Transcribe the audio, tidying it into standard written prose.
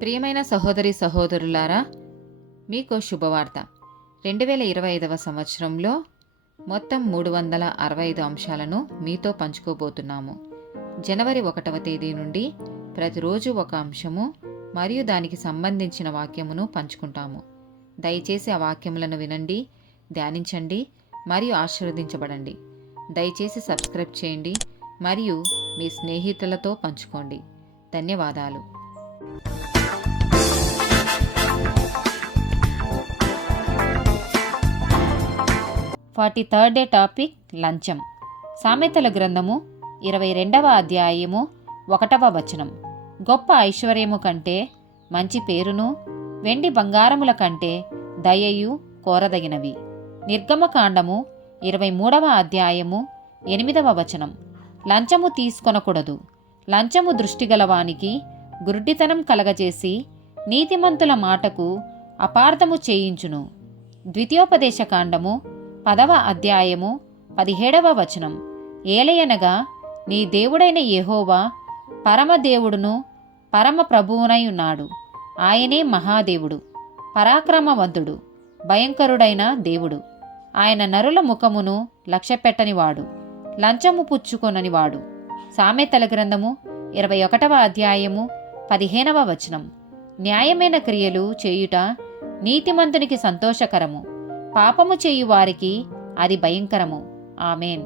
ప్రియమైన సహోదరి సహోదరులారా, మీకు శుభవార్త. 2025వ సంవత్సరంలో మొత్తం 365 అంశాలను మీతో పంచుకోబోతున్నాము. జనవరి 1వ తేదీ నుండి ప్రతిరోజు ఒక అంశము మరియు దానికి సంబంధించిన వాక్యమును పంచుకుంటాము. దయచేసి ఆ వాక్యములను వినండి, ధ్యానించండి మరియు ఆశీర్వదించబడండి. దయచేసి సబ్స్క్రైబ్ చేయండి మరియు మీ స్నేహితులతో పంచుకోండి. ధన్యవాదాలు. 43rd డే టాపిక్ లంచం. సామెతల గ్రంథము 22వ అధ్యాయము 1వ వచనం. గొప్ప ఐశ్వర్యము కంటే మంచి పేరును, వెండి బంగారముల కంటే దయయు కోరదగినవి. నిర్గమకాండము 23వ అధ్యాయము 8వ వచనం. లంచము తీసుకొనకూడదు. లంచము దృష్టిగలవానికి గురుడితనం కలగజేసి నీతిమంతుల మాటకు అపార్థము చేయించును. ద్వితీయోపదేశకాండము 10వ అధ్యాయము 17వ వచనం. ఏలయనగా నీ దేవుడైన యెహోవా పరమదేవుడును పరమ ప్రభువునై ఉన్నాడు. ఆయనే మహాదేవుడు, పరాక్రమవంతుడు, భయంకరుడైన దేవుడు. ఆయన నరుల ముఖమును లక్ష్యపెట్టనివాడు, లంచము పుచ్చుకొననివాడు. సామెతల గ్రంథము 21వ అధ్యాయము 15వ వచనం. న్యాయమైన క్రియలు చేయుట నీతిమంతునికి సంతోషకరము, పాపము చేయు వారికి అది భయంకరము. ఆమేన్.